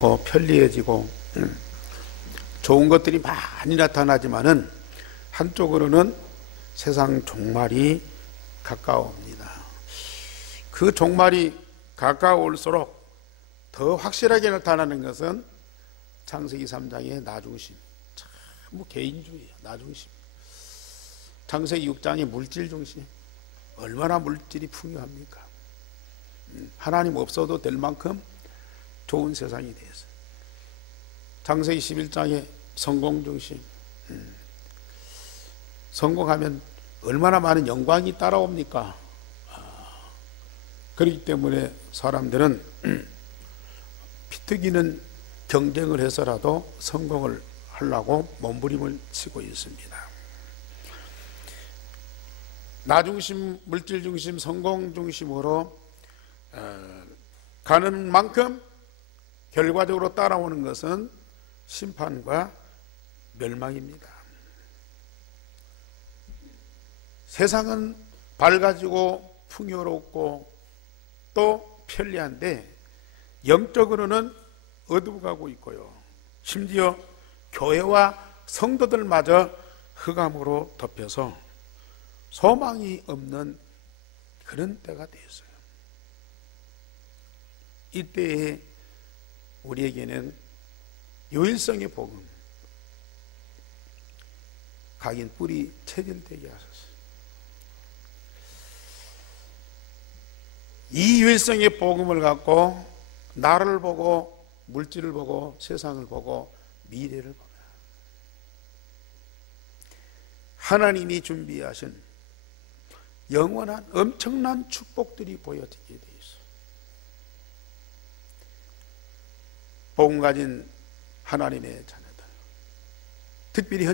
편리해지고 좋은 것들이 많이 나타나지만은 한쪽으로는 세상 종말이 가까워옵니다. 그 종말이 가까울수록 더 확실하게 나타나는 것은 창세기 3장의 나중심, 참 개인주의예요. 나중심. 창세기 6장의 물질중심, 얼마나 물질이 풍요합니까? 하나님 없어도 될 만큼 좋은 세상이 되었어요. 창세기 11장의 성공중심, 성공하면 얼마나 많은 영광이 따라옵니까? 그렇기 때문에 사람들은 피튀기는 경쟁을 해서라도 성공을 하려고 몸부림을 치고 있습니다. 나중심, 물질중심, 성공중심으로 가는 만큼 결과적으로 따라오는 것은 심판과 멸망입니다. 세상은 밝아지고 풍요롭고 또 편리한데 영적으로는 어두워가고 있고요. 심지어 교회와 성도들마저 흑암으로 덮여서 소망이 없는 그런 때가 되었어요. 이때에 우리에게는 유일성의 복음, 각인 뿌리 체질되게 하소서. 이 유일성의 복음을 갖고 나를 보고 물질을 보고 세상을 보고 미래를 보며 하나님이 준비하신 영원한 엄청난 축복들이 보여지게 되어 있어요. 복음 가진 하나님의 자녀들, 특별히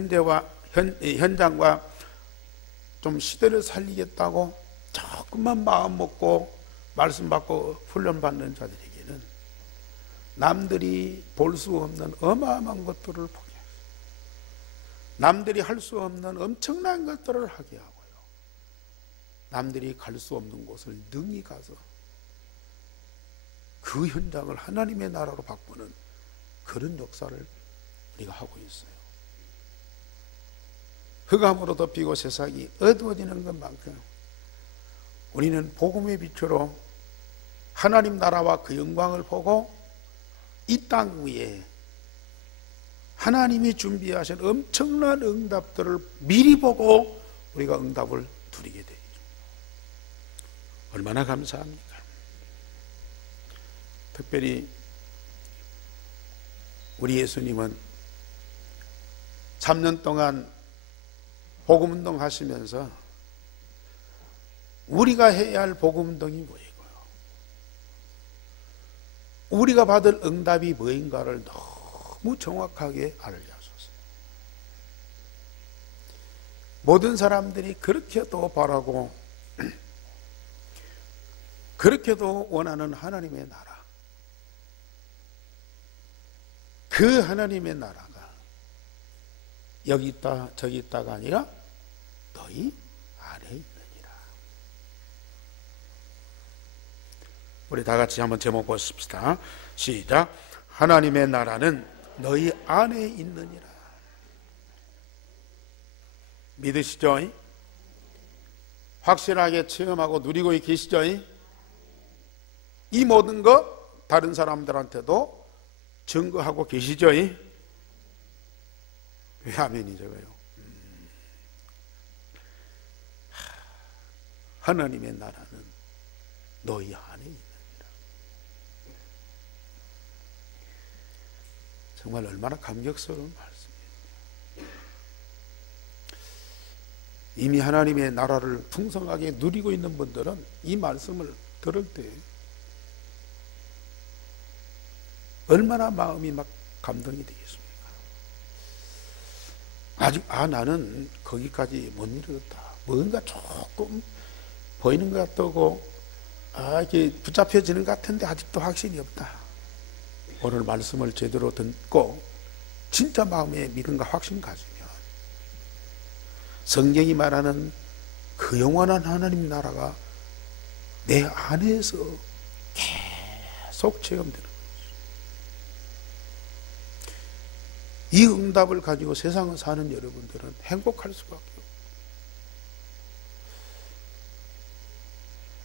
현장과 좀 시대를 살리겠다고 조금만 마음 먹고 말씀 받고 훈련 받는 자들에게는 남들이 볼 수 없는 어마어마한 것들을 보게 해요. 남들이 할 수 없는 엄청난 것들을 하게 하고요. 남들이 갈 수 없는 곳을 능히 가서 그 현장을 하나님의 나라로 바꾸는 그런 역사를 우리가 하고 있어요. 흑암으로 덮이고 세상이 어두워지는 것만큼 우리는 복음의 빛으로 하나님 나라와 그 영광을 보고 이 땅 위에 하나님이 준비하신 엄청난 응답들을 미리 보고 우리가 응답을 누리게 되죠. 얼마나 감사합니까? 특별히 우리 예수님은 3년 동안 복음운동 하시면서 우리가 해야 할 복음운동이 뭐이고요, 우리가 받을 응답이 뭐인가를 너무 정확하게 알려주셨어요. 모든 사람들이 그렇게도 바라고 그렇게도 원하는 하나님의 나라, 그 하나님의 나라가 여기 있다 저기 있다가 아니라 너희 안에 있느니라. 우리 다 같이 한번 제목 보십시다. 시작. 하나님의 나라는 너희 안에 있느니라. 믿으시죠? 확실하게 체험하고 누리고 계시죠? 이 모든 것 다른 사람들한테도 증거하고 계시죠? 왜 아멘이 적어요? 하나님의 나라는 너희 안에 있느니라. 정말 얼마나 감격스러운 말씀이에요. 이미 하나님의 나라를 풍성하게 누리고 있는 분들은 이 말씀을 들을 때 얼마나 마음이 막 감동이 되겠습니까? 아직 나는 거기까지 못 이르렀다. 뭔가 조금 보이는 것 같고 이게 붙잡혀지는 것 같은데 아직도 확신이 없다. 오늘 말씀을 제대로 듣고 진짜 마음에 믿음과 확신 가지면 성경이 말하는 그 영원한 하나님 나라가 내 안에서 계속 체험되는 거죠. 이 응답을 가지고 세상을 사는 여러분들은 행복할 수밖에 없어요.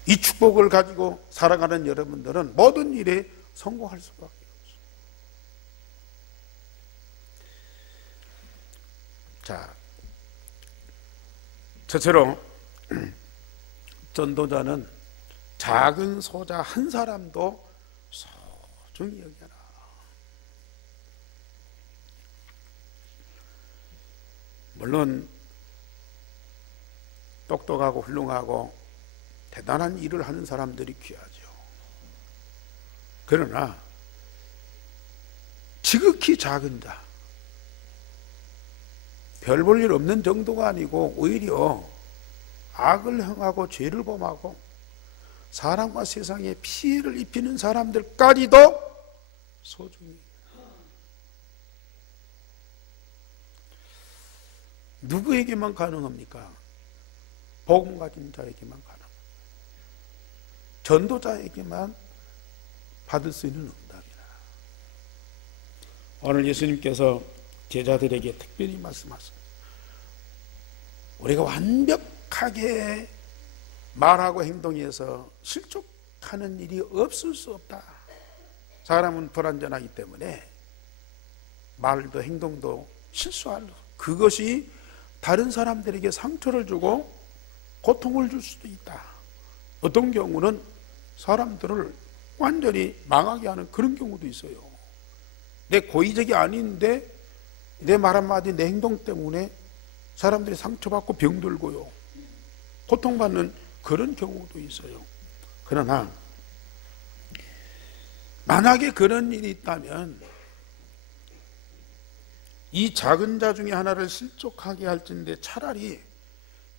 이 축복을 가지고 살아가는 여러분들은 모든 일에 성공할 수밖에 없어요. 자, 저처럼 전도자는 작은 소자 한 사람도 소중히 여겨라. 물론 똑똑하고 훌륭하고 대단한 일을 하는 사람들이 귀하죠. 그러나 지극히 작은 자, 별 볼 일 없는 정도가 아니고 오히려 악을 행하고 죄를 범하고 사람과 세상에 피해를 입히는 사람들까지도 소중히. 누구에게만 가능합니까? 복음 가진 자에게만 가능합니다. 전도자에게만 받을 수 있는 응답이라. 오늘 예수님께서 제자들에게 특별히 말씀하셨습니다. 우리가 완벽하게 말하고 행동해서 실족하는 일이 없을 수 없다. 사람은 불완전하기 때문에 말도 행동도 실수할, 그것이 다른 사람들에게 상처를 주고 고통을 줄 수도 있다. 어떤 경우는 사람들을 완전히 망하게 하는 그런 경우도 있어요. 내 고의적이 아닌데 내 말 한마디, 내 행동 때문에 사람들이 상처받고 병들고요, 고통받는 그런 경우도 있어요. 그러나 만약에 그런 일이 있다면 이 작은 자 중에 하나를 실족하게 할진데 차라리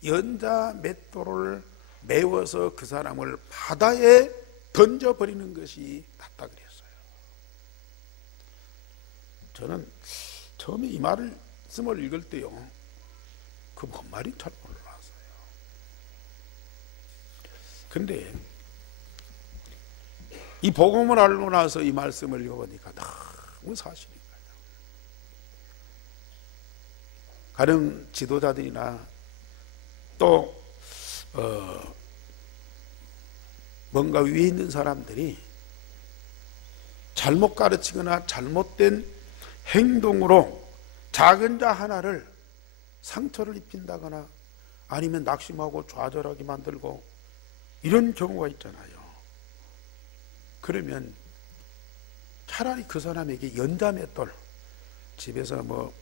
연자 맷돌을 메워서 그 사람을 바다에 던져버리는 것이 낫다 그랬어요. 저는 처음에 이 말씀을 읽을 때요, 그 뭔 말인지 잘 몰랐어요. 근데 이 복음을 알고 나서 이 말씀을 읽어보니까 너무 사실인 거예요. 가령 지도자들이나 또 뭔가 위에 있는 사람들이 잘못 가르치거나 잘못된 행동으로 작은 자 하나를 상처를 입힌다거나 아니면 낙심하고 좌절하게 만들고 이런 경우가 있잖아요. 그러면 차라리 그 사람에게 연자맷돌, 집에서 뭐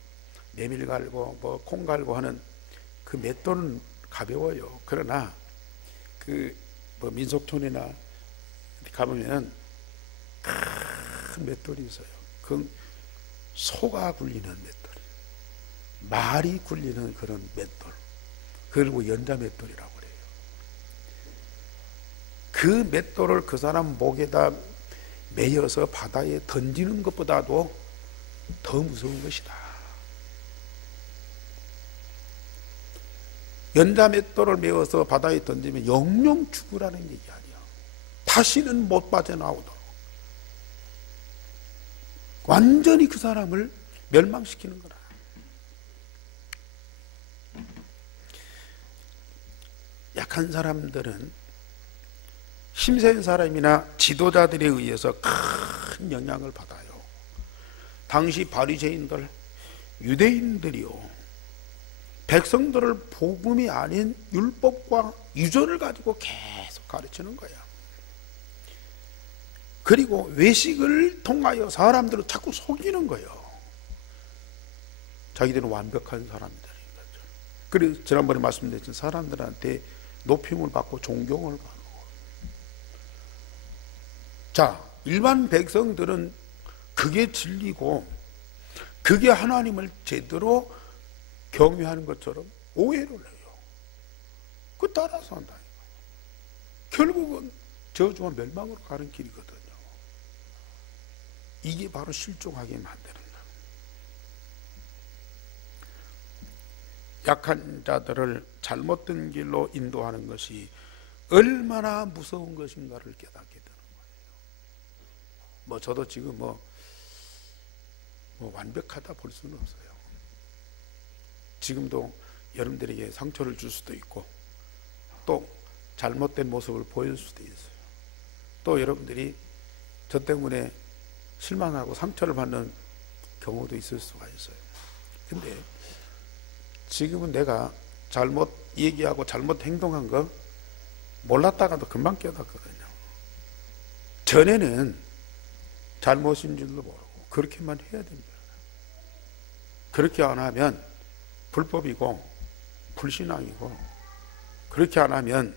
메밀 갈고 뭐 콩 갈고 하는 그 맷돌은 가벼워요. 그러나 그 뭐 민속촌이나 가보면 큰 맷돌이 있어요. 그 소가 굴리는 맷돌, 말이 굴리는 그런 맷돌, 그걸 연자 맷돌이라고 그래요. 그 맷돌을 그 사람 목에다 매여서 바다에 던지는 것보다도 더 무서운 것이다. 연자 맷돌을 메워서 바다에 던지면 영영 죽으라는 얘기 아니야. 다시는 못 빠져나오도록 완전히 그 사람을 멸망시키는 거라. 약한 사람들은 힘센 사람이나 지도자들에 의해서 큰 영향을 받아요. 당시 바리새인들, 유대인들이요, 백성들을 복음이 아닌 율법과 유전을 가지고 계속 가르치는 거야. 그리고 외식을 통하여 사람들을 자꾸 속이는 거예요. 자기들은 완벽한 사람들인 거죠. 그래서 지난번에 말씀드렸던 사람들한테 높임을 받고 존경을 받고. 자, 일반 백성들은 그게 진리고 그게 하나님을 제대로 경외하는 것처럼 오해를 해요. 그 따라서 한다. 결국은 저주와 멸망으로 가는 길이거든요. 이게 바로 실족하게 만드는 거예요. 약한 자들을 잘못된 길로 인도하는 것이 얼마나 무서운 것인가를 깨닫게 되는 거예요. 뭐 저도 지금 뭐 완벽하다 볼 수는 없어요. 지금도 여러분들에게 상처를 줄 수도 있고 또 잘못된 모습을 보일 수도 있어요. 또 여러분들이 저 때문에 실망하고 상처를 받는 경우도 있을 수가 있어요. 근데 지금은 내가 잘못 얘기하고 잘못 행동한 거 몰랐다가도 금방 깨닫거든요. 전에는 잘못인 줄도 모르고 그렇게만 해야 됩니다. 그렇게 안 하면 불법이고 불신앙이고 그렇게 안 하면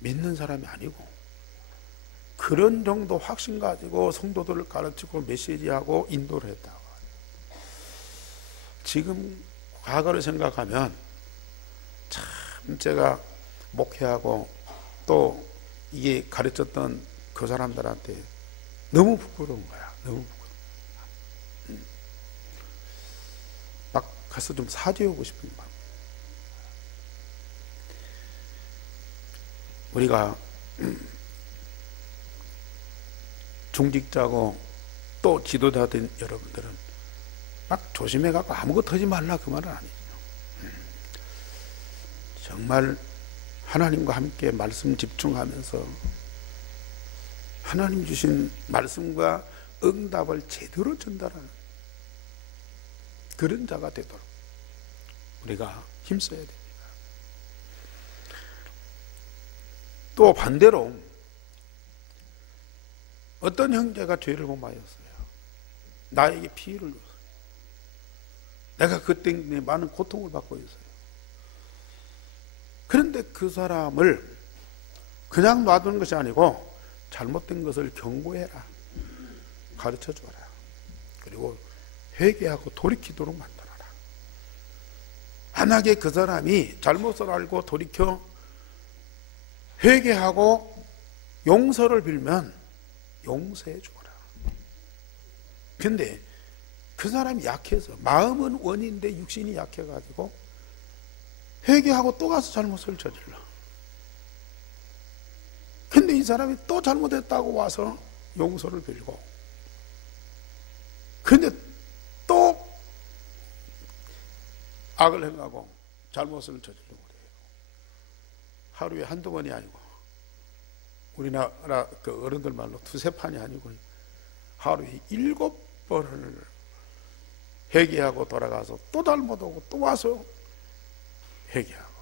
믿는 사람이 아니고 그런 정도 확신 가지고 성도들을 가르치고 메시지하고 인도를 했다고. 지금 과거를 생각하면 참 제가 목회하고 또 이게 가르쳤던 그 사람들한테 너무 부끄러운 거야. 너무 부끄러워. 막 가서 좀 사죄하고 싶은 마음. 우리가 중직자고 또 지도자된 여러분들은 막 조심해갖고 아무것도 하지 말라 그 말은 아니죠. 정말 하나님과 함께 말씀 집중하면서 하나님 주신 말씀과 응답을 제대로 전달하는 그런 자가 되도록 우리가 힘써야 됩니다. 또 반대로 어떤 형제가 죄를 범하였어요. 나에게 피해를 줬어요. 내가 그 때문에 많은 고통을 받고 있어요. 그런데 그 사람을 그냥 놔두는 것이 아니고 잘못된 것을 경고해라. 가르쳐줘라. 그리고 회개하고 돌이키도록 만들어라. 만약에 그 사람이 잘못을 알고 돌이켜 회개하고 용서를 빌면 용서해 주거라. 근데 그 사람이 약해서 마음은 원인데 육신이 약해가지고 회개하고 또 가서 잘못을 저질러. 근데 이 사람이 또 잘못했다고 와서 용서를 빌고 근데 또 악을 행하고 잘못을 저지르고 그래요. 하루에 한두 번이 아니고 우리나라 그 어른들 말로 두세 판이 아니고 하루에 7번을 회개하고 돌아가서 또 잘못하고 또 와서 회개하고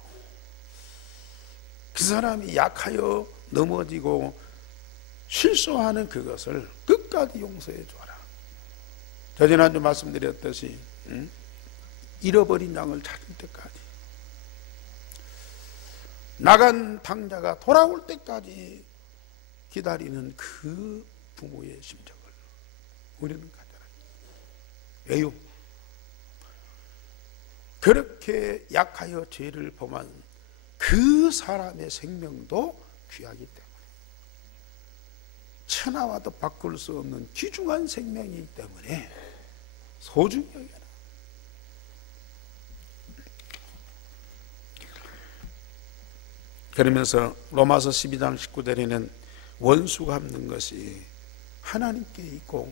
그 사람이 약하여 넘어지고 실수하는 그것을 끝까지 용서해 줘라. 저 지난주 말씀드렸듯이 잃어버린 양을 찾을 때까지 나간 당자가 돌아올 때까지 기다리는 그 부모의 심정을 우리는 가져라. 왜요? 그렇게 약하여 죄를 범한 그 사람의 생명도 귀하기 때문에 천하와도 바꿀 수 없는 귀중한 생명이기 때문에 소중히 여겨라. 그러면서 로마서 12장 19절에는 원수 갚는 것이 하나님께 있고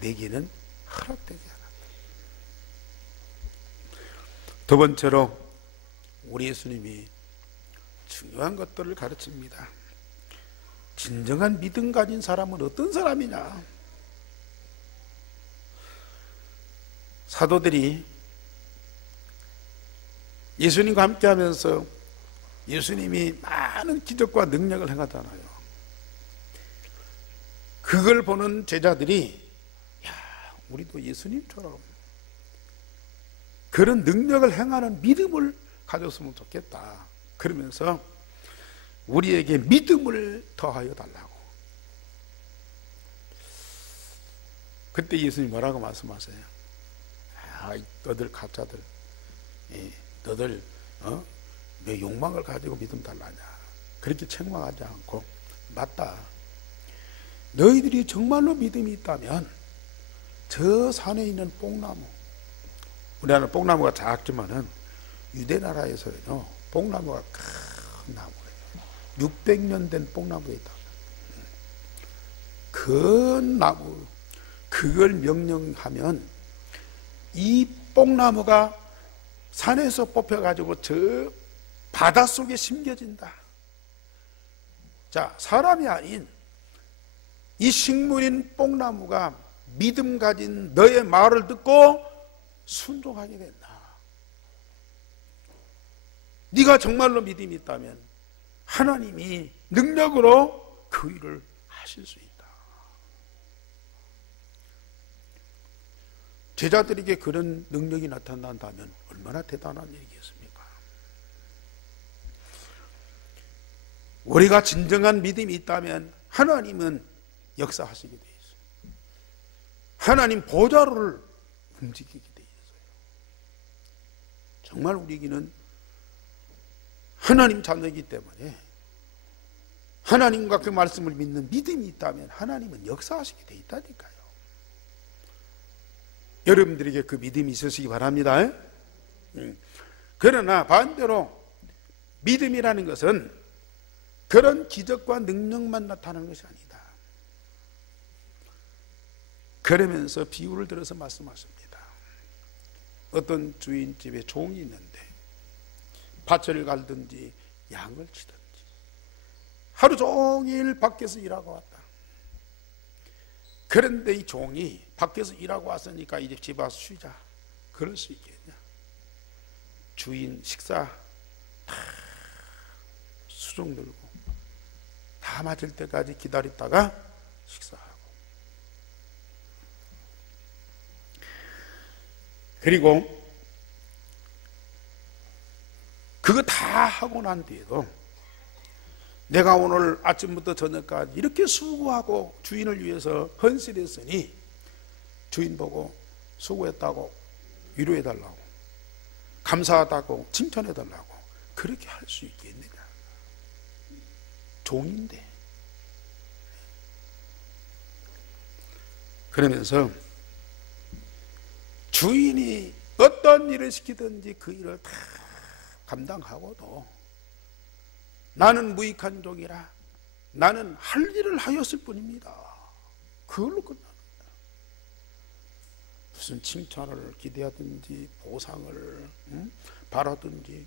내게는 허락되지 않았다. 두 번째로 우리 예수님이 중요한 것들을 가르칩니다. 진정한 믿음 가진 사람은 어떤 사람이냐? 사도들이 예수님과 함께 하면서 예수님이 많은 기적과 능력을 행하잖아요. 그걸 보는 제자들이 야, 우리도 예수님처럼 그런 능력을 행하는 믿음을 가졌으면 좋겠다. 그러면서 우리에게 믿음을 더하여 달라고. 그때 예수님이 뭐라고 말씀하세요? 아, 너들 가짜들, 너들 왜 욕망을 가지고 믿음 달라냐? 그렇게 책망하지 않고 맞다. 너희들이 정말로 믿음이 있다면 저 산에 있는 뽕나무, 우리나라는 뽕나무가 작지만은 유대 나라에서는요 뽕나무가 큰 나무예요. 600년 된 뽕나무에 있다. 그 나무 그걸 명령하면 이 뽕나무가 산에서 뽑혀가지고 저 바닷속에 심겨진다. 자, 사람이 아닌 이 식물인 뽕나무가 믿음 가진 너의 말을 듣고 순종하게 된다. 네가 정말로 믿음이 있다면 하나님이 능력으로 그 일을 하실 수 있다. 제자들에게 그런 능력이 나타난다면 얼마나 대단한 일이겠습니까? 우리가 진정한 믿음이 있다면 하나님은 역사하시게 되어 있어요. 하나님 보좌를 움직이게 되어 있어요. 정말 우리에게는 하나님 자녀이기 때문에 하나님과 그 말씀을 믿는 믿음이 있다면 하나님은 역사하시게 되어 있다니까요. 여러분들에게 그 믿음이 있으시기 바랍니다. 그러나 반대로 믿음이라는 것은 그런 기적과 능력만 나타나는 것이 아니다. 그러면서 비유를 들어서 말씀하십니다. 어떤 주인집에 종이 있는데 밭을 갈든지 양을 치든지 하루 종일 밖에서 일하고 왔다. 그런데 이 종이 밖에서 일하고 왔으니까 이제 집에 와서 쉬자. 그럴 수 있겠냐? 주인 식사 다 수종 들고 다 맞을 때까지 기다렸다가 식사하고, 그리고 그거 다 하고 난 뒤에도 내가 오늘 아침부터 저녁까지 이렇게 수고하고 주인을 위해서 헌신했으니 주인 보고 수고했다고 위로해달라고, 감사하다고 칭찬해달라고 그렇게 할 수 있겠느냐? 종인데. 그러면서 주인이 어떤 일을 시키든지 그 일을 다 감당하고도 나는 무익한 종이라 나는 할 일을 하였을 뿐입니다. 그걸로 끝납니다. 무슨 칭찬을 기대하든지 보상을 바라든지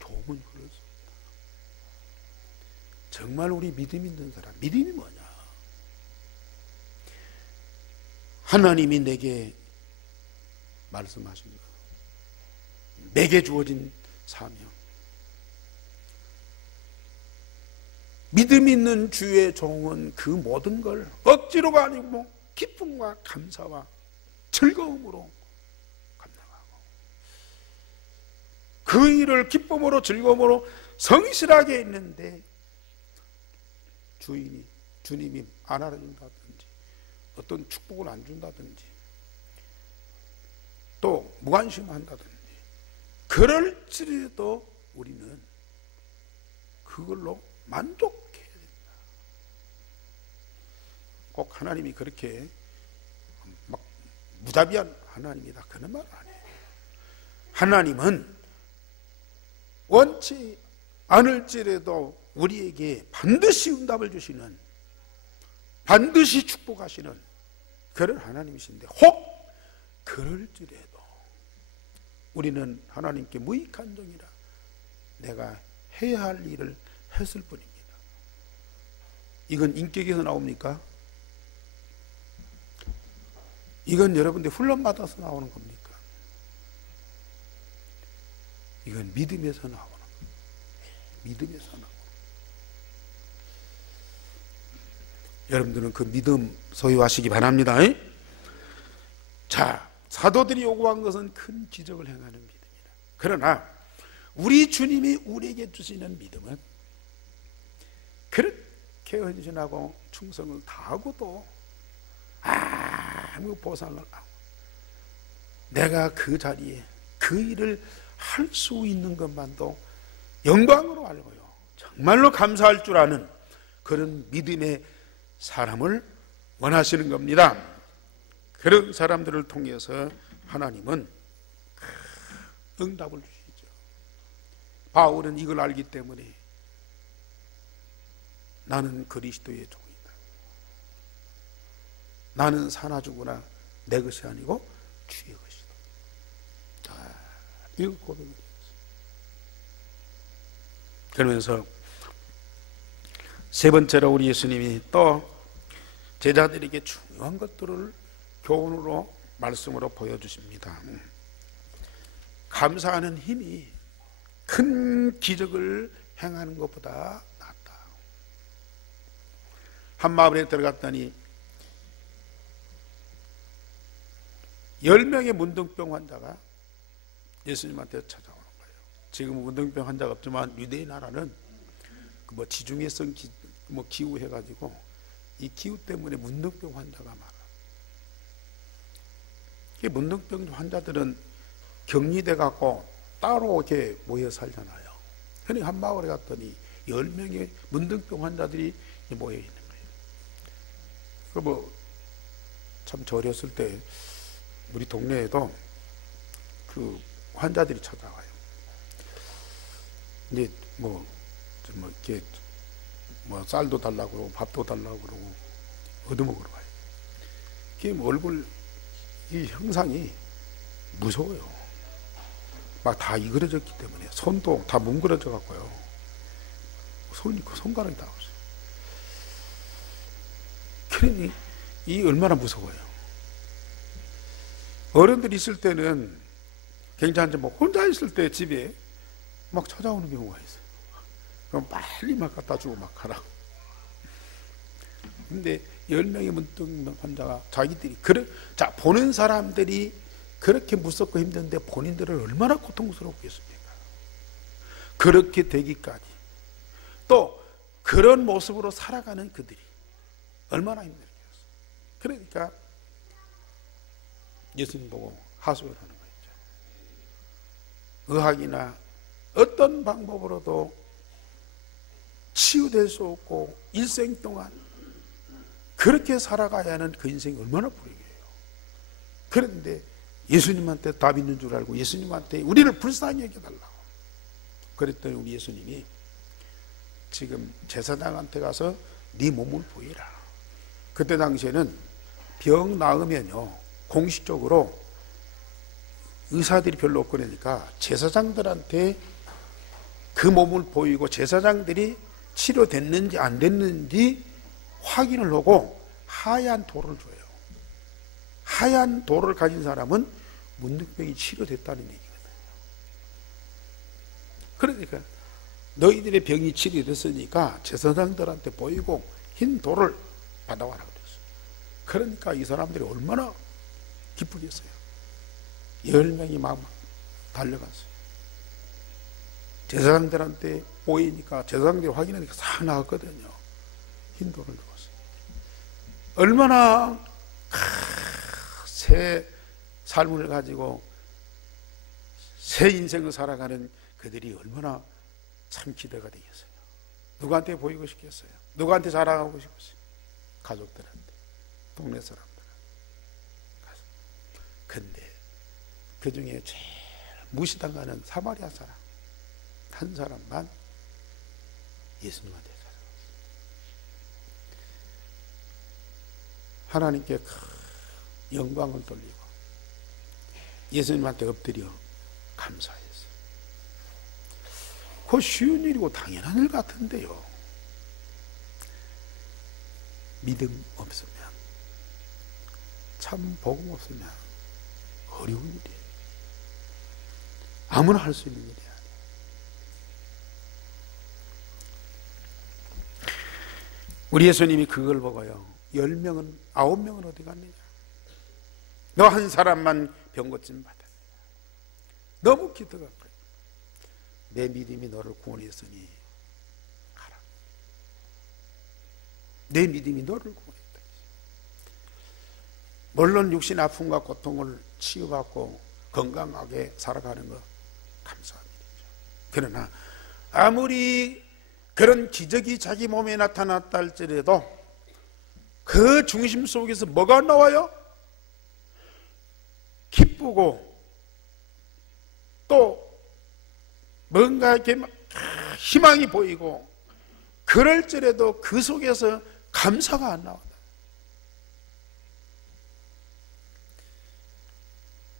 종은 그렇습니다. 정말 우리 믿음 있는 사람, 믿음이 뭐냐? 하나님이 내게 말씀하신 것, 내게 주어진 사명, 믿음 있는 주의 종은 그 모든 걸 억지로가 아니고 기쁨과 감사와 즐거움으로 감당하고 그 일을 기쁨으로 즐거움으로 성실하게 했는데 주님이 안 알아준다든지 어떤 축복을 안 준다든지 또 무관심한다든지 그럴지라도 우리는 그걸로 만족해야 된다. 꼭 하나님이 그렇게 막 무자비한 하나님이다 그런 말은 아니에요. 하나님은 원치 않을지라도 우리에게 반드시 응답을 주시는, 반드시 축복하시는 그런 하나님이신데 혹 그럴지라도 우리는 하나님께 무익한 종이라 내가 해야 할 일을 했을 뿐입니다. 이건 인격에서 나옵니까? 이건 여러분들 훈련받아서 나오는 겁니까? 이건 믿음에서 나오는 겁니다. 믿음에서 나오는 겁니다. 여러분들은 그 믿음 소유하시기 바랍니다. 자, 사도들이 요구한 것은 큰 기적을 행하는 믿음이다. 그러나 우리 주님이 우리에게 주시는 믿음은 그렇게 헌신하고 충성을 다하고도 아무 보상을 안 하고 내가 그 자리에 그 일을 할 수 있는 것만도 영광으로 알고요 정말로 감사할 줄 아는 그런 믿음의 사람을 원하시는 겁니다. 그런 사람들을 통해서 하나님은 응답을 주시죠. 바울은 이걸 알기 때문에 나는 그리스도의 종이다. 나는 사나 죽으나 내 것이 아니고 주의 것이다. 이거 고백을 했어요. 그러면서 세 번째로 우리 예수님이 또 제자들에게 중요한 것들을 교훈으로 말씀으로 보여주십니다. 감사하는 힘이 큰 기적을 행하는 것보다 낫다. 한 마을에 들어갔더니 10명의 문둥병 환자가 예수님한테 찾아오는 거예요. 지금 문둥병 환자가 없지만 유대인 나라는 뭐 지중해성 기후 해가지고 이 기후 때문에 문둥병 환자가 많아. 이 문둥병 환자들은 격리돼 갖고 따로 이렇게 모여 살잖아요. 그러니까 한 마을에 갔더니 10명의 문둥병 환자들이 모여 있는 거예요. 참 저렸을 때 우리 동네에도 그 환자들이 찾아와요. 이제 이렇게 쌀도 달라고 그러고 밥도 달라고 그러고 얻어먹으러 와요. 이게 얼굴 이 형상이 무서워요. 막 다 이그러졌기 때문에 손도 다 뭉그러져 갖고요. 손가락이 다 없어요. 그러니 이 얼마나 무서워요. 어른들 있을 때는 괜찮은데 혼자 있을 때 집에 막 찾아오는 경우가 있어요. 그럼 빨리 막 갖다 주고 막 하라고. 근데 10명의 문둥병 환자가 자기들이 보는 사람들이 그렇게 무섭고 힘든데 본인들은 얼마나 고통스럽겠습니까? 그렇게 되기까지 또 그런 모습으로 살아가는 그들이 얼마나 힘들겠어요. 그러니까 예수님 보고 하소연하는 거죠. 의학이나 어떤 방법으로도 치유될 수 없고 일생 동안 그렇게 살아가야 하는 그 인생이 얼마나 불행해요. 그런데 예수님한테 답 있는 줄 알고 예수님한테 우리를 불쌍히 여겨달라고 그랬더니 우리 예수님이 지금 제사장한테 가서 네 몸을 보이라. 그때 당시에는 병 나으면요 공식적으로 의사들이 별로 없고 그러니까 제사장들한테 그 몸을 보이고 제사장들이 치료됐는지 안 됐는지 확인을 하고 하얀 돌을 줘요. 하얀 돌을 가진 사람은 문둥병이 치료됐다는 얘기거든요. 그러니까 너희들의 병이 치료됐으니까 제사장들한테 보이고 흰 돌을 받아와라 그랬어요. 그러니까 이 사람들이 얼마나 기쁘겠어요. 10명이 막 달려갔어요. 제사장들한테 보이니까 제사장들이 확인하니까 싹 나왔거든요. 흰 돌을 넣었어요. 얼마나 새 삶을 가지고 새 인생을 살아가는 그들이 얼마나 참 기대가 되겠어요. 누구한테 보이고 싶겠어요? 누구한테 자랑하고 싶겠어요? 가족들한테, 동네 사람들한테. 근데 그 중에 제일 무시당하는 사마리아 사람 한 사람만 예수님한테 찾아왔어요. 하나님께 큰 영광을 돌리고 예수님한테 엎드려 감사했어요. 그거 쉬운 일이고 당연한 일 같은데요. 믿음 없으면, 참 복음 없으면 어려운 일이에요. 아무나 할 수 있는 일이 아니에요. 우리 예수님이 그걸 보고요, 10명은 9명은 어디 갔느냐? 너 한 사람만 병 고침 받아. 너무 기도가 커요. 내 믿음이 너를 구원했으니 가라. 내 믿음이 너를 구원했다. 물론 육신 아픔과 고통을 치유받고 건강하게 살아가는 거 감사한 일이죠. 그러나 아무리 그런 기적이 자기 몸에 나타났다 할지라도 그 중심 속에서 뭐가 나와요? 기쁘고 또 뭔가 이렇게 희망이 보이고 그럴지라도 그 속에서 감사가 안 나온다.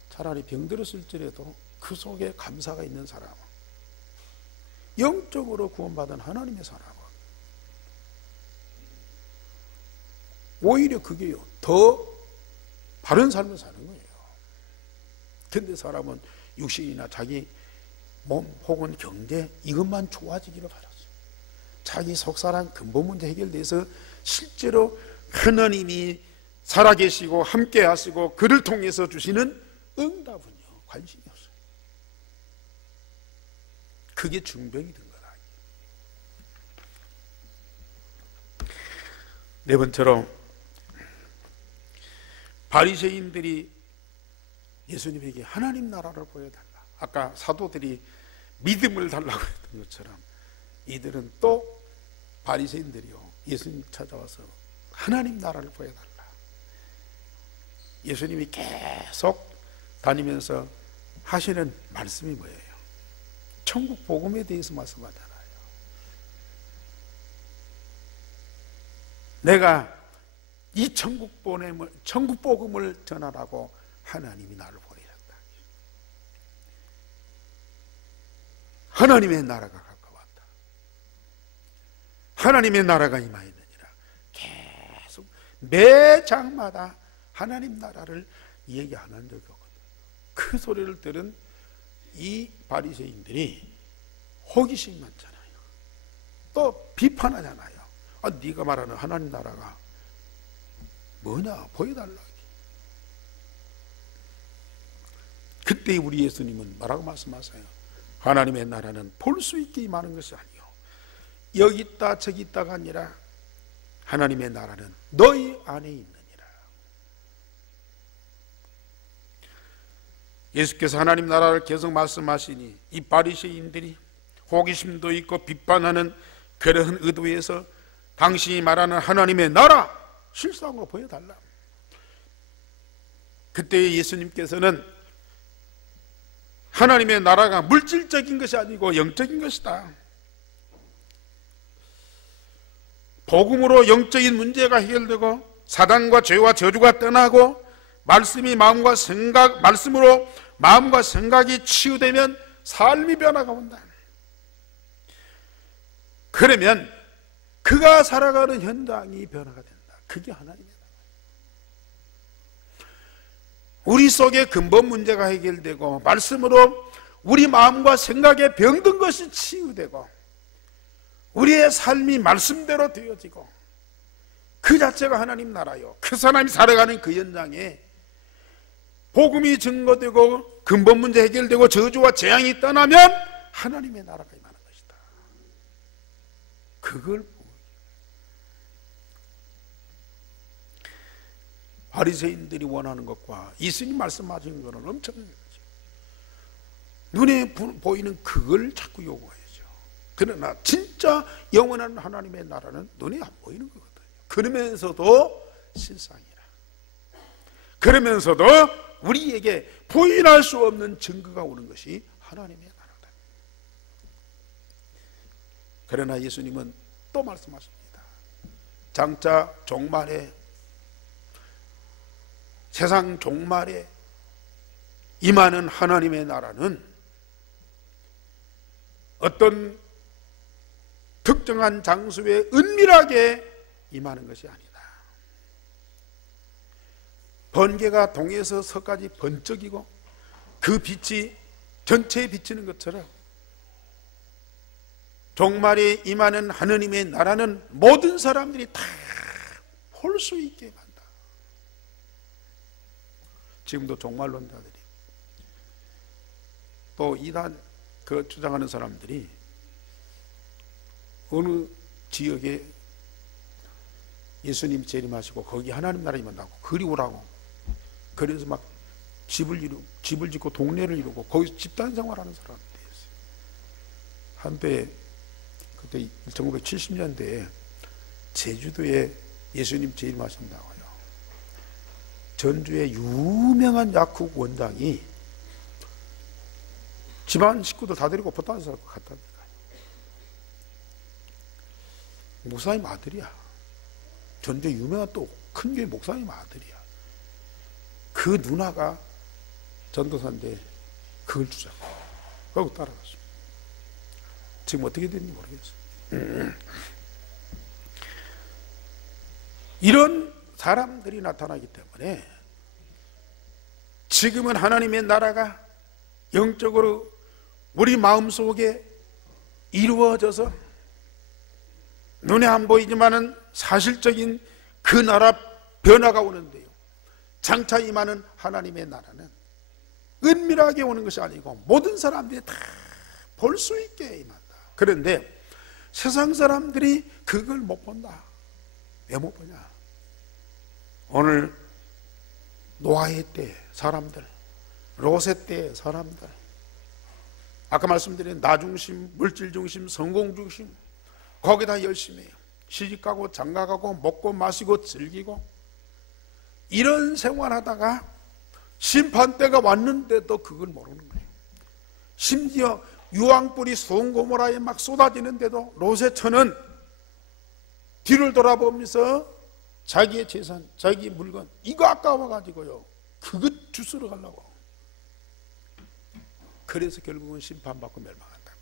차라리 병들었을지라도 그 속에 감사가 있는 사람은, 영적으로 구원받은 하나님의 사람은 오히려 그게요, 더 바른 삶을 사는 거예요. 근데 사람은 육신이나 자기 몸 혹은 경제 이것만 좋아지기를 바랐어요. 자기 속사랑 근본 문제 해결돼서 실제로 하나님이 살아계시고 함께 하시고 그를 통해서 주시는 응답은요 관심이 없어요. 그게 중병이 된 거다. 네 번째로, 바리새인들이 예수님에게 하나님 나라를 보여달라. 아까 사도들이 믿음을 달라고 했던 것처럼 이들은 또 바리새인들이요 예수님 찾아와서 하나님 나라를 보여달라. 예수님이 계속 다니면서 하시는 말씀이 뭐예요? 천국 복음에 대해서 말씀하잖아요. 내가 이 천국 복음을 전하라고 하나님이 나를 보내셨다. 하나님의 나라가 가까웠다. 하나님의 나라가 임하였느니라. 계속 매 장마다 하나님 나라를 얘기하는 적이 없거든요. 그 소리를 들은 이 바리새인들이 호기심 많잖아요. 또 비판하잖아요. 네가 말하는 하나님 나라가 뭐냐 보여달라. 그때 우리 예수님은 뭐라고 말씀하세요? 하나님의 나라는 볼 수 있게 임하는 것이 아니요 여기 있다 저기 있다가 아니라 하나님의 나라는 너희 안에 있느니라. 예수께서 하나님 나라를 계속 말씀하시니 이 바리새인들이 호기심도 있고 비판하는 그러한 의도에서 당신이 말하는 하나님의 나라 실상으로 보여달라. 그때 예수님께서는 하나님의 나라가 물질적인 것이 아니고 영적인 것이다. 복음으로 영적인 문제가 해결되고 사단과 죄와 저주가 떠나고 말씀으로 마음과 생각이 치유되면 삶이 변화가 온다. 그러면 그가 살아가는 현장이 변화가 된다. 그게 하나님의 나라. 우리 속에 근본 문제가 해결되고 말씀으로 우리 마음과 생각에 병든 것이 치유되고 우리의 삶이 말씀대로 되어지고 그 자체가 하나님 나라요. 그 사람이 살아가는 그 현장에 복음이 증거되고 근본 문제 해결되고 저주와 재앙이 떠나면 하나님의 나라가 임하는 것이다. 그걸 바리새인들이 원하는 것과 예수님 말씀하신 것은 엄청난 거죠. 눈에 보이는 그걸 자꾸 요구해야죠. 그러나 진짜 영원한 하나님의 나라는 눈에 안 보이는 거거든요. 그러면서도 실상이라. 그러면서도 우리에게 부인할 수 없는 증거가 오는 것이 하나님의 나라다. 그러나 예수님은 또 말씀하십니다. 장차 종말에 세상 종말에 임하는 하나님의 나라는 어떤 특정한 장소에 은밀하게 임하는 것이 아니다. 번개가 동에서 서까지 번쩍이고 그 빛이 전체에 비치는 것처럼 종말에 임하는 하느님의 나라는 모든 사람들이 다 볼 수 있게 한다. 지금도 종말론자들이 또 이단 그 주장하는 사람들이 어느 지역에 예수님 재림하시고 거기 하나님 나라 임한다고 그리 오라고 그래서 막 집을 짓고 동네를 이루고 거기서 집단 생활하는 사람들이 있어요. 한때 그때 1970년대에 제주도에 예수님 재림하신다고요. 전주의 유명한 약국 원장이 집안 식구들 다 데리고 포탄에서 갔다 니까 목사님 아들이야. 전주에 유명한 또 큰 교회 목사님 아들이야. 그 누나가 전도사인데 그걸 주자고 그러고 따라갔습니다. 지금 어떻게 됐는지 모르겠어요. 이런 사람들이 나타나기 때문에 지금은 하나님의 나라가 영적으로 우리 마음속에 이루어져서 눈에 안 보이지만은 사실적인 그 나라 변화가 오는데요, 장차 임하는 하나님의 나라는 은밀하게 오는 것이 아니고 모든 사람들이 다 볼 수 있게 임한다. 그런데 세상 사람들이 그걸 못 본다. 왜 못 보냐? 오늘 노아의 때 사람들, 롯의 때 사람들, 아까 말씀드린 나중심, 물질중심, 성공중심, 거기다 열심히 해요. 시집가고 장가가고 먹고 마시고 즐기고 이런 생활하다가 심판대가 왔는데도 그걸 모르는 거예요. 심지어 유황불이 소돔고모라에 막 쏟아지는데도 롯의 처는 뒤를 돌아보면서 자기의 재산, 자기 물건 이거 아까워가지고요 그것 주스러 가려고. 그래서 결국은 심판받고 멸망한다.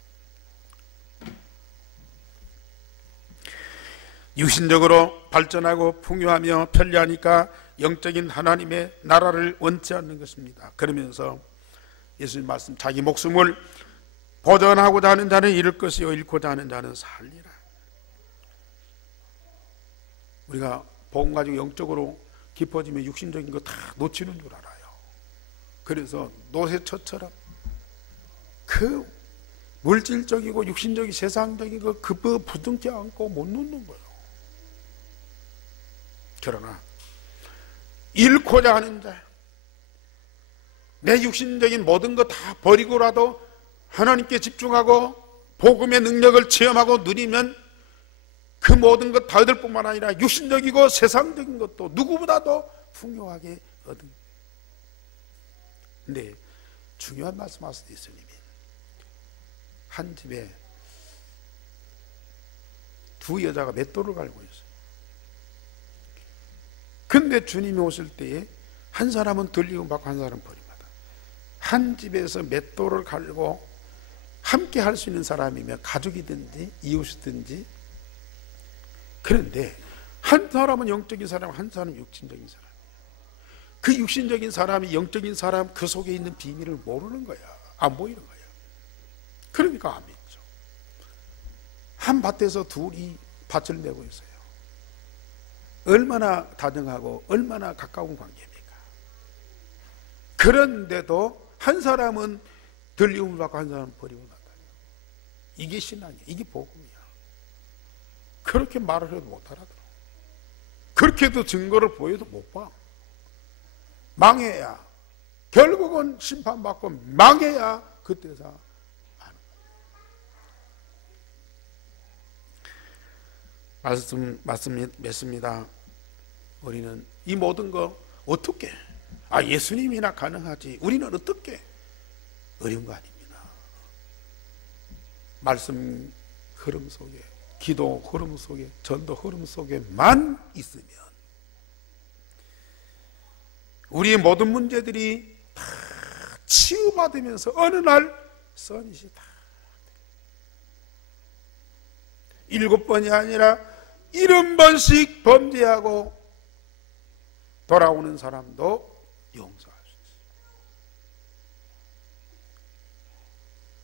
육신적으로 발전하고 풍요하며 편리하니까 영적인 하나님의 나라를 원치 않는 것입니다. 그러면서 예수님 말씀, 자기 목숨을 보전하고자 하는 자는 잃을 것이요 잃고자 하는 자는 살리라. 우리가 복음 가지고 영적으로 깊어지면 육신적인 거 다 놓치는 줄 알아요. 그래서 노새처처럼 그 물질적이고 육신적인 세상적인 거 그거 부둥켜 안고 못 놓는 거예요. 그러나 잃고자 하는 자, 내 육신적인 모든 거 다 버리고라도 하나님께 집중하고 복음의 능력을 체험하고 누리면 그 모든 것 다 얻을 뿐만 아니라 육신적이고 세상적인 것도 누구보다도 풍요하게 얻은. 근데 중요한 말씀 하셨어요. 예수님이 한 집에 두 여자가 맷돌을 갈고 있어요. 근데 주님이 오실 때에 한 사람은 들리움 받고 한 사람은 버림받아. 한 집에서 맷돌을 갈고 함께 할 수 있는 사람이면 가족이든지 이웃이든지. 그런데 한 사람은 영적인 사람, 한 사람은 육신적인 사람. 그 육신적인 사람이 영적인 사람 그 속에 있는 비밀을 모르는 거야. 안 보이는 거야. 그러니까 안 믿죠. 한 밭에서 둘이 밭을 메고 있어요. 얼마나 다정하고 얼마나 가까운 관계입니까? 그런데도 한 사람은 들리움을 받고 한 사람은 버리고 나다. 이게 신앙이야. 이게 복음이야. 그렇게 말을 해도 못 알아들어. 그렇게 해도 증거를 보여도 못 봐. 망해야, 결국은 심판받고 망해야 그때서 아는 거야. 말씀 맺습니다. 우리는 이 모든 거 어떻게, 예수님이나 가능하지 우리는 어떻게? 어려운 거 아닙니다. 말씀 흐름 속에, 기도 흐름 속에, 전도 흐름 속에만 있으면 우리의 모든 문제들이 다 치유받으면서 어느 날 선이시 다 7번이 아니라 70번씩 범죄하고 돌아오는 사람도 용서할 수 있어요.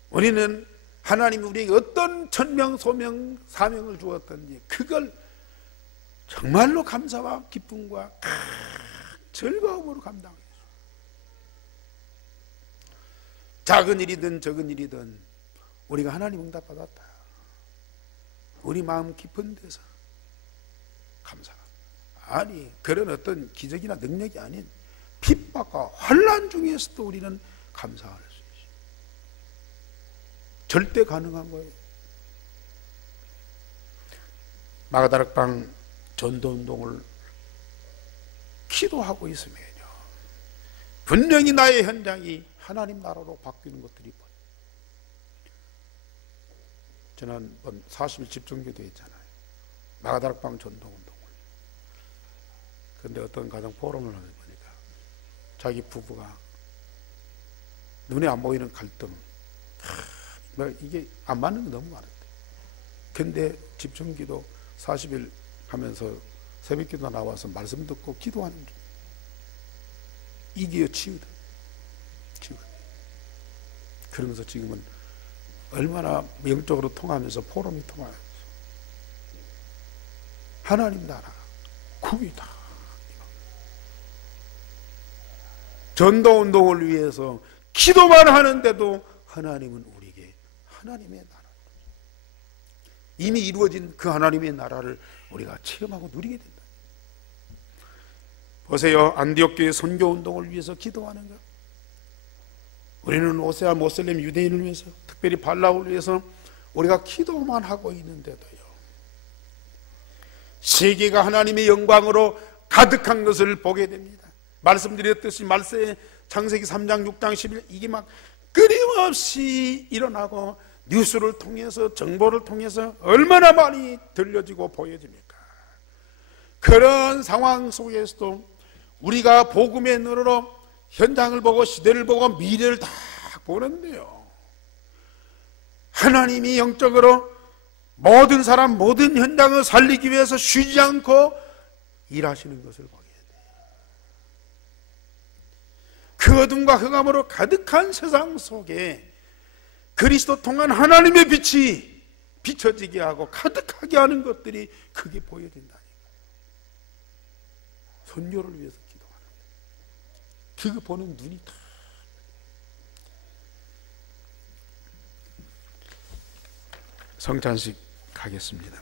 우리는 하나님이 우리에게 어떤 천명, 소명, 사명을 주었던지 그걸 정말로 감사와 기쁨과 즐거움으로 감당해요. 작은 일이든 적은 일이든 우리가 하나님 응답받았다. 우리 마음 깊은 데서 감사가. 아니, 그런 어떤 기적이나 능력이 아닌 핍박과 환난 중에서도 우리는 감사할 수 있어요. 절대 가능한 거예요. 마가다락방 전도운동을 기도하고 있으면요, 분명히 나의 현장이 하나님 나라로 바뀌는 것들이 보여요. 지난번 40일 집중기도 했잖아요. 마가다락방 전도운동을. 그런데 어떤 가정 포럼을 하다 보니까 자기 부부가 눈에 안 보이는 갈등, 이게 안 맞는 게 너무 많은데. 근데 집중기도 40일 하면서 새벽기도 나와서 말씀 듣고 기도하는 중. 이게 치유다. 그러면서 지금은 얼마나 영적으로 통하면서 포럼이 통하면서 하나님 나라 구이다. 전도운동을 위해서 기도만 하는데도 하나님은 우리에게 하나님의 나라, 이미 이루어진 그 하나님의 나라를 우리가 체험하고 누리게 된다. 보세요. 안디옥 교회 선교운동을 위해서 기도하는 것, 우리는 오세아 모슬렘 유대인을 위해서, 특별히 발라우를 위해서 우리가 기도만 하고 있는데도요, 세계가 하나님의 영광으로 가득한 것을 보게 됩니다. 말씀드렸듯이 말세에 창세기 3장 6장 11 이게 막 끊임없이 일어나고 뉴스를 통해서, 정보를 통해서 얼마나 많이 들려지고 보여집니까? 그런 상황 속에서도 우리가 복음의 눈으로 현장을 보고 시대를 보고 미래를 다 보는데요, 하나님이 영적으로 모든 사람, 모든 현장을 살리기 위해서 쉬지 않고 일하시는 것을 보게 돼요. 그 어둠과 흑암으로 가득한 세상 속에 그리스도 통한 하나님의 빛이 비춰지게 하고 가득하게 하는 것들이 그게 보여진다니까요. 선교를 위해서 기도하는 거예요. 그거 보는 눈이 다. 성찬식 가겠습니다.